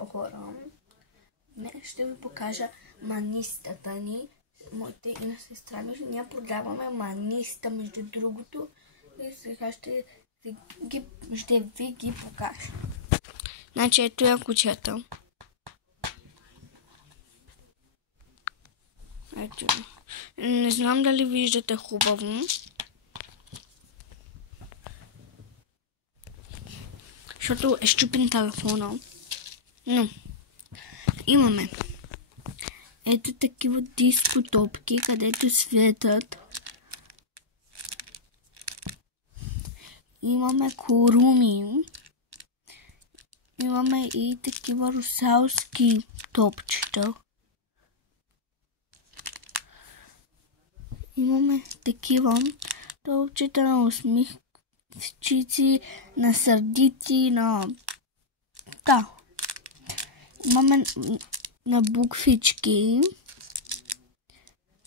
Здраво, хора! Днес ще ви покажа манистата ни. Моите и на сестра ми. Ние продаваме маниста, между другото. И сега ще ви ги покажа. Значи ето я кучета. Ето. Не знам дали виждате хубаво. Защото е щупен телефона. Но имаме ето такива диско топки, където светят. Имаме куруми. Имаме и такива русалски топчета. Имаме такива топчета на усмивчици, на сърдици, на... Да. Имаме на буквички.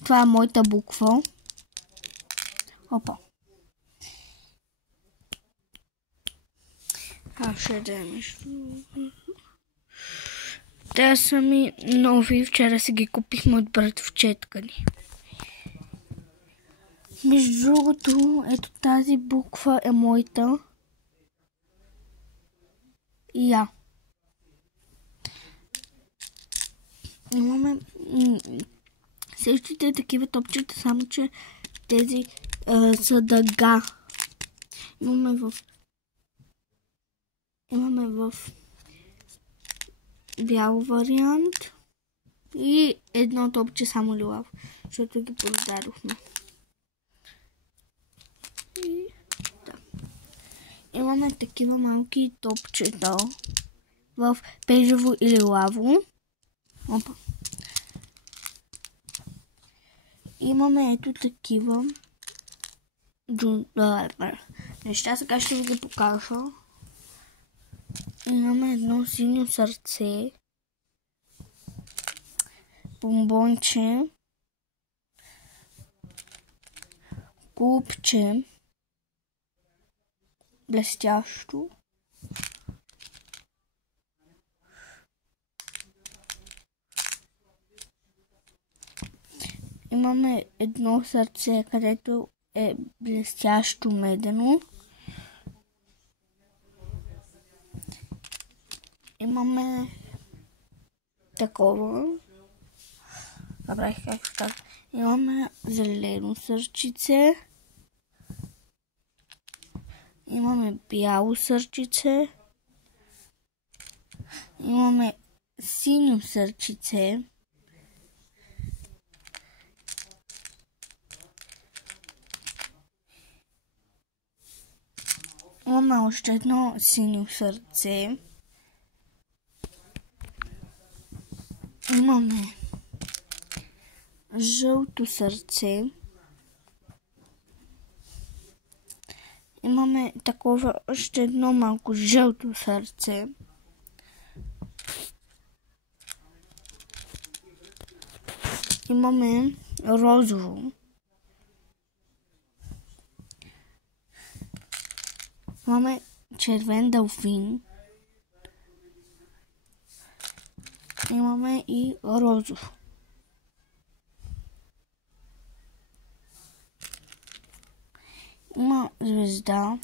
Това е моята буква. Опа. Ще дадем. Те са ми нови. Вчера си ги купихме от братовчетка ни. Между другото, ето тази буква е моята. И я. Имаме същите такива топчета, само че тези са дъга. Имаме в бял вариант и едно топче само лилав, защото ги продадохме. Да. Имаме такива малки топчета в бежево и лилаво. Опа. Имаме ето такива неща, сега ще ви ги покажа. Имаме едно синьо сърце, бомбонче, купче, блестящо, имаме едно сърце, където е блестящо медено. Имаме такова. Забравих как се казва. Имаме зелено сърчице. Имаме бяло сърчице. Имаме синьо сърчице. Имаме още едно синьо сърце. Имаме жълто сърце. Имаме такова още едно малко жълто сърце. Имаме розово. Имаме червен делфин. Имаме и розов. Има звезда.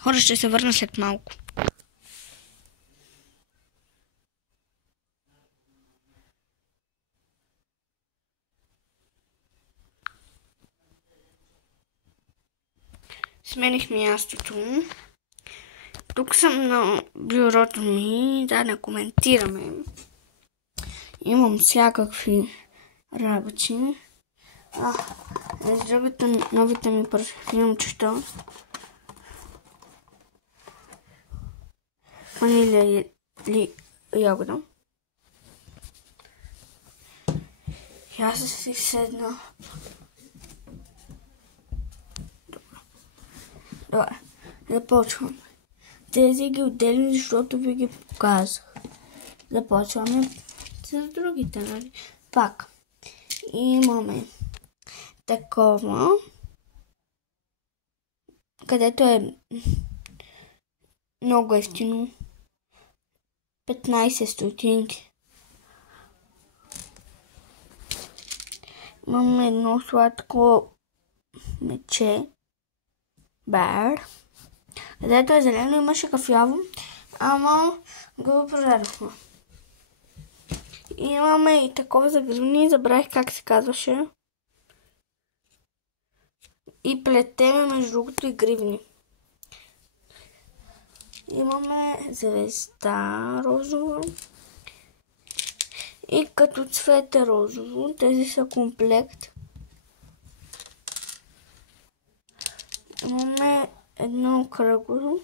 Хора, ще се върна след малко. Смених мястото. Тук съм на бюрото ми, да не коментираме. Имам всякакви работи. С другата новите ми парфюмчета. Ванилия и ягода. И аз си седна. Добре, започваме. Тези ги отделим, защото ви ги показах. Започваме с другите, нали? Пак. Имаме такова, където е много ефтино. 15 стотинки. Имаме едно сладко мече. Бар. Където е зелено, имаше кафяво, ама го продадохме. Имаме и такова за гривни, забравих как се казваше. И плетеме между другото и гривни. Имаме звезда розова. И като цвет е розово, тези са комплект. Имаме едно кръгло,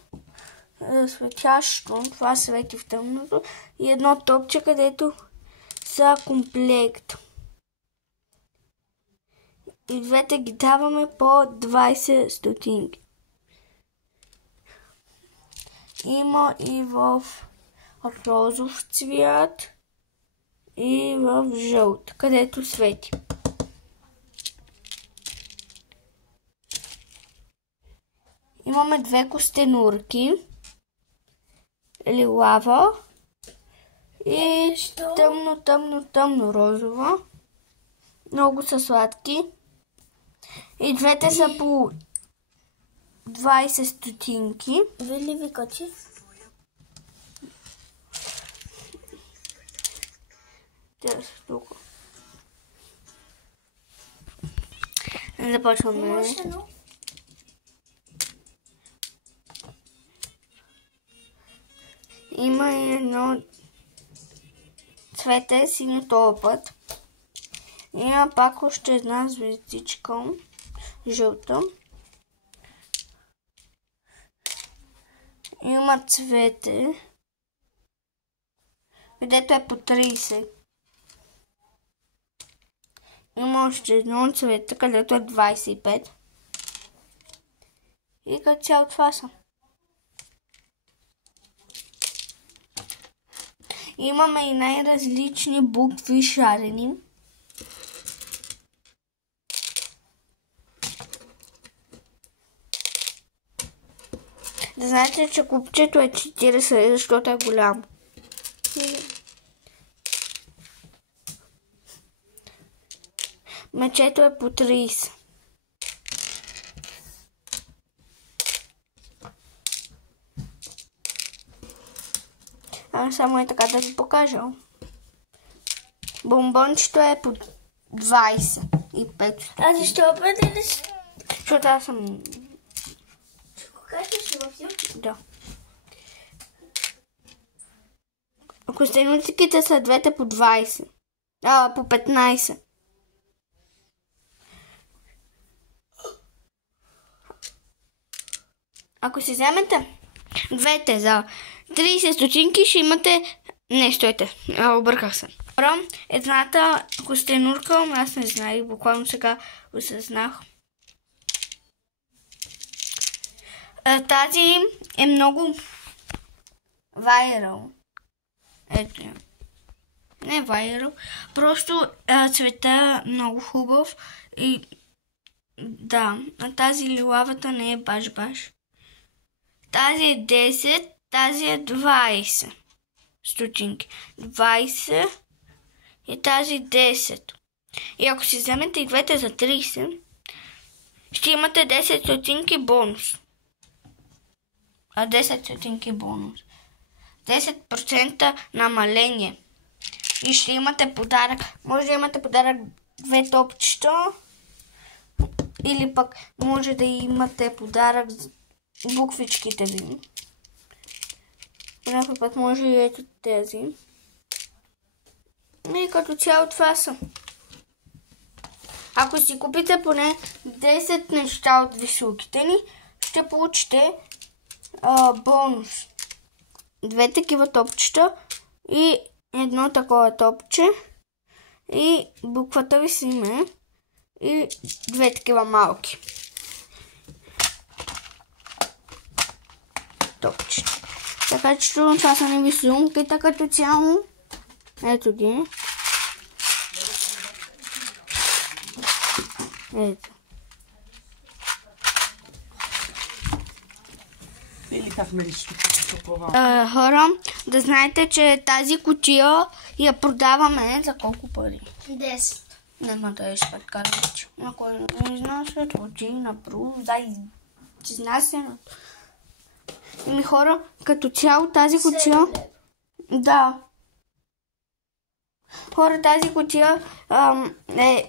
светящо, това свети в тъмното, и едно топче, където са комплект. И двете ги даваме по 20 стотинки. Има и в розов цвят и в жълт, където свети. Имаме две костенурки, лилава и тъмно розова. Много са сладки. И двете са по 20 стотинки. Вили викачи? Те са тук. Започваме. Има и едно цвете синьо този път. Има пак още една звездичка, жълта. Има цвете, където е по 30. Има още едно цвете, където е 25. И като цяло това са. Имаме и най-различни букви шарени. Да знаете, че купчето е 40, защото е голямо. Мечето е по 30. Само е така да ви покажа. Бомбончето е по 25. А защо бъде? Защото аз съм... Кажеш в YouTube? Да. Костенурките са двете по 20. По 15. Ако си вземете двете за 30 стотинки, ще имате... Не, стойте. Обърках се. Едната костенурка, аз не знаех, буквално сега осъзнах. Тази е много вайрал. Ето. Не вайрал. Просто цвета е много хубав. И да, тази лилавата не е баш-баш. Тази е 10, тази е 20 стотинки. 20 и тази 10. И ако си вземете и двете за 30, ще имате 10 стотинки бонус. 10 стотинки бонус. 10% намаление. И ще имате подарък. Може да имате подарък 2 топчета. Или пък може да имате подарък за буквичките ви. Някой път може и ето тези. И като цяло това са. Ако си купите поне 10 неща от висулките ни, ще получите бонус. 2 такива топчета и едно такова топче и буквата ви си име и 2 такива малки топчета. Така че това са ни висулките като цяло. Ето ги. Ето. Или как мериш тук? Хора, да знаете, че тази кутия я продаваме за колко пари? 10. Няма да е шпат казвач. Ако не знаеш, очи направо, да изнасяно. Еми хора, като цяло тази кутия... Да. Хора, тази кутия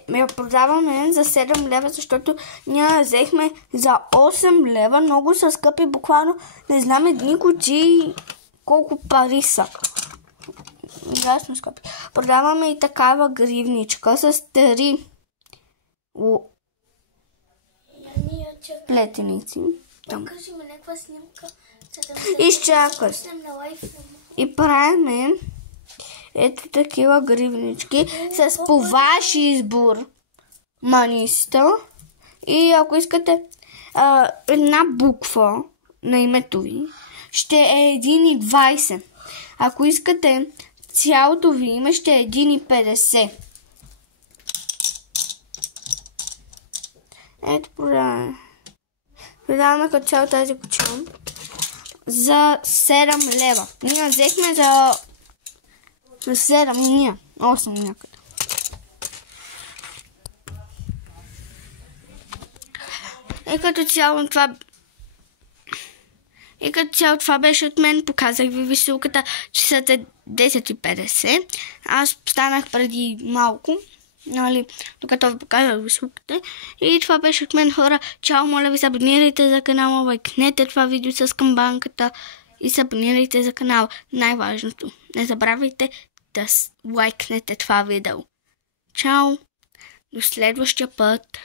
я продаваме за 7 лева, защото ние взехме за 8 лева. Много са скъпи, буквално не знам едни кутии колко пари са. Ужасно скъпи. Продаваме и такава гривничка с 3 плетеници. Покажи ми някаква снимка. Изчакай. И правиме ето такива гривнички с по ваш избор маниста. И ако искате една буква на името ви, ще е 1,20. Ако искате цялото ви име, ще е 1,50. Ето продаваме. Продаваме като цяло тази кутия за 7 лева. Ние взехме за 7 и ние. 8 някъде. И като цяло това беше от мен. Показах ви висулката. Часът е 10:50. Аз станах преди малко. Нали, докато ви показах висулката. И това беше от мен, хора. Чао, моля ви се, абонирайте за канала, лайкнете това видео с камбанката и се абонирайте за канала. Най-важното, не забравяйте да лайкнете това видео. Чао, до следващия път.